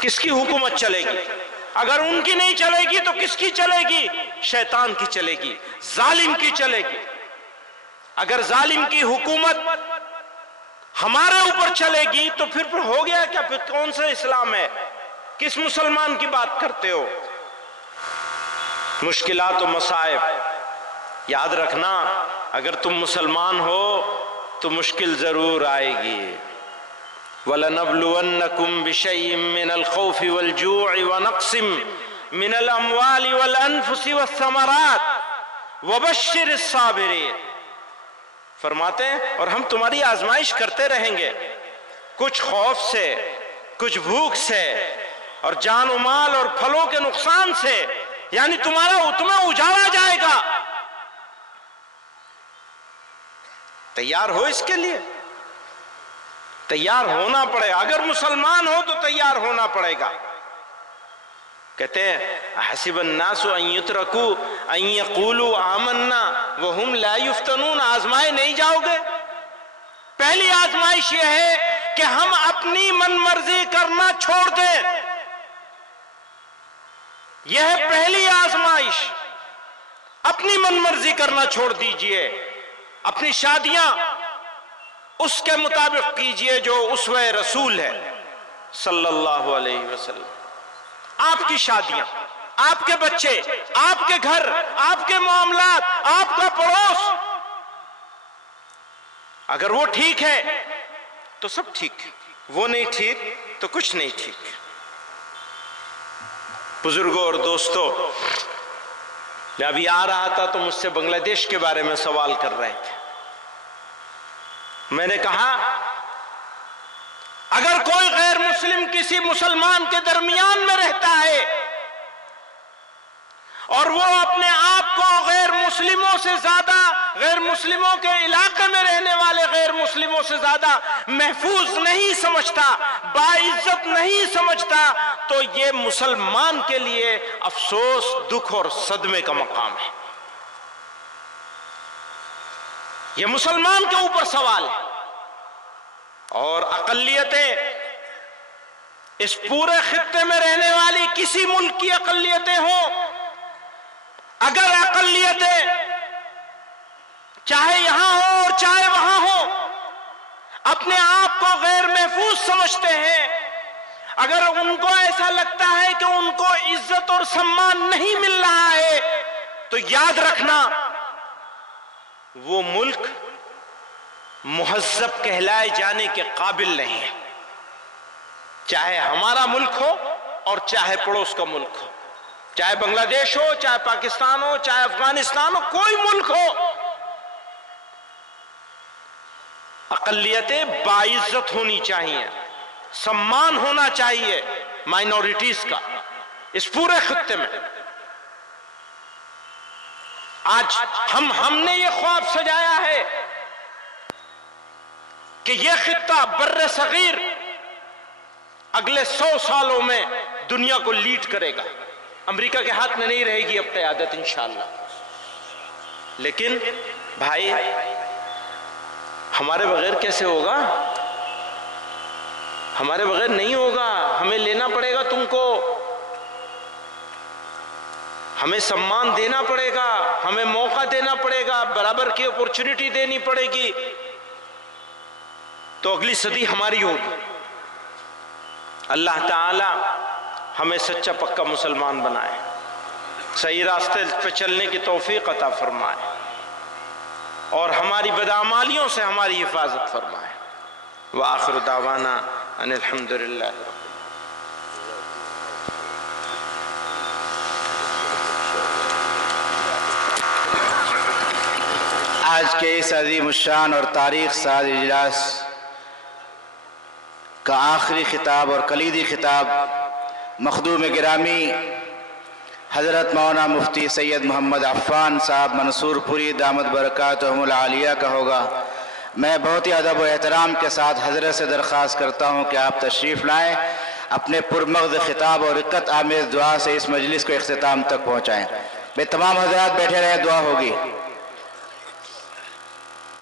کس کی حکومت چلے گی؟ اگر ان کی نہیں چلے گی تو کس کی چلے گی؟ شیطان کی چلے گی، ظالم کی چلے گی۔ اگر ظالم کی حکومت ہمارے اوپر چلے گی تو پھر ہو گیا کیا؟ پھر کون سا اسلام ہے؟ کس مسلمان کی بات کرتے ہو؟ مشکلات و مصائب یاد رکھنا، اگر تم مسلمان ہو تو مشکل ضرور آئے گی۔ وَلَنَبْلُوَنَّكُمْ بِشَيْءٍ مِّنَ الْخَوْفِ وَالْجُوعِ وَنَقْصٍ مِّنَ الْأَمْوَالِ وَالْأَنفُسِ وَالثَّمَرَاتِ وَبَشِّرِ الصَّابِرِينَ۔ فرماتے ہیں اور ہم تمہاری آزمائش کرتے رہیں گے، کچھ خوف سے، کچھ بھوک سے، اور جان و مال اور پھلوں کے نقصان سے، یعنی تمہیں اجاڑا جائے گا۔ تیار ہو اس کے لیے؟ تیار ہونا پڑے گا۔ اگر مسلمان ہو تو تیار ہونا پڑے گا۔ کہتے ہیں حسب الناس ان یترکوا ان یقولوا آمنا وہم لا یفتنون۔ آزمائے نہیں جاؤ گے؟ پہلی آزمائش یہ ہے کہ ہم اپنی من مرضی کرنا چھوڑ دیں، یہ ہے پہلی آزمائش۔ اپنی من مرضی کرنا چھوڑ دیجئے، اپنی شادیاں اس کے مطابق کیجئے جو اسوہ رسول ہے صلی اللہ علیہ وسلم۔ آپ کی شادیاں، آپ کے بچے، آپ کے گھر، آپ کے معاملات، آپ کا پڑوس، اگر وہ ٹھیک ہے تو سب ٹھیک ہے، وہ نہیں ٹھیک تو کچھ نہیں ٹھیک۔ بزرگوں اور دوستو، میں ابھی آ رہا تھا تو مجھ سے بنگلہ دیش کے بارے میں سوال کر رہے تھے۔ میں نے کہا اگر کوئی غیر مسلم کسی مسلمان کے درمیان میں رہتا ہے اور وہ اپنے آپ کو غیر مسلموں سے زیادہ، غیر مسلموں کے علاقے میں رہنے والے غیر مسلموں سے زیادہ محفوظ نہیں سمجھتا، باعزت نہیں سمجھتا، تو یہ مسلمان کے لیے افسوس، دکھ اور صدمے کا مقام ہے۔ یہ مسلمان کے اوپر سوال ہے۔ اور اقلیتیں، اس پورے خطے میں رہنے والی کسی ملک کی اقلیتیں ہوں، اگر اقلیتیں چاہے یہاں ہو اور چاہے وہاں ہو اپنے آپ کو غیر محفوظ سمجھتے ہیں، اگر ان کو ایسا لگتا ہے کہ ان کو عزت اور سمان نہیں مل رہا ہے، تو یاد رکھنا وہ ملک مہذب کہلائے جانے کے قابل نہیں ہے، چاہے ہمارا ملک ہو اور چاہے پڑوس کا ملک ہو، چاہے بنگلہ دیش ہو، چاہے پاکستان ہو، چاہے افغانستان ہو، کوئی ملک ہو۔ اقلیتیں باعزت ہونی چاہیے، سمان ہونا چاہیے مائنورٹیز کا اس پورے خطے میں۔ آج ہم نے یہ خواب سجایا ہے کہ یہ خطہ بر صغیر اگلے 100 سالوں میں دنیا کو لیڈ کرے گا۔ امریکہ کے ہاتھ میں نہیں رہے گی اب قیادت انشاءاللہ، لیکن بھائی ہمارے بغیر کیسے ہوگا؟ ہمارے بغیر نہیں ہوگا، ہمیں لینا پڑے گا تم کو، ہمیں سمان دینا پڑے گا، ہمیں موقع دینا پڑے گا، برابر کی اپورچونٹی دینی پڑے گی، تو اگلی صدی ہماری ہوگی۔ اللہ تعالی ہمیں سچا پکا مسلمان بنائے، صحیح راستے پہ چلنے کی توفیق عطا فرمائے، اور ہماری بدعمالیوں سے ہماری حفاظت فرمائے۔ وآخر دعوانا ان الحمدللہ۔ آج کے اس عظیم الشان اور تاریخ ساز اجلاس کا آخری خطاب اور کلیدی خطاب مخدوم گرامی حضرت مولانا مفتی سید محمد عفان صاحب منصور پوری دامت برکاتہم العالیہ کا ہوگا۔ میں بہت ہی ادب و احترام کے ساتھ حضرت سے درخواست کرتا ہوں کہ آپ تشریف لائیں، اپنے پرمغز خطاب اور رقت آمیز دعا سے اس مجلس کو اختتام تک پہنچائیں۔ میں تمام حضرات بیٹھے رہے، دعا ہوگی۔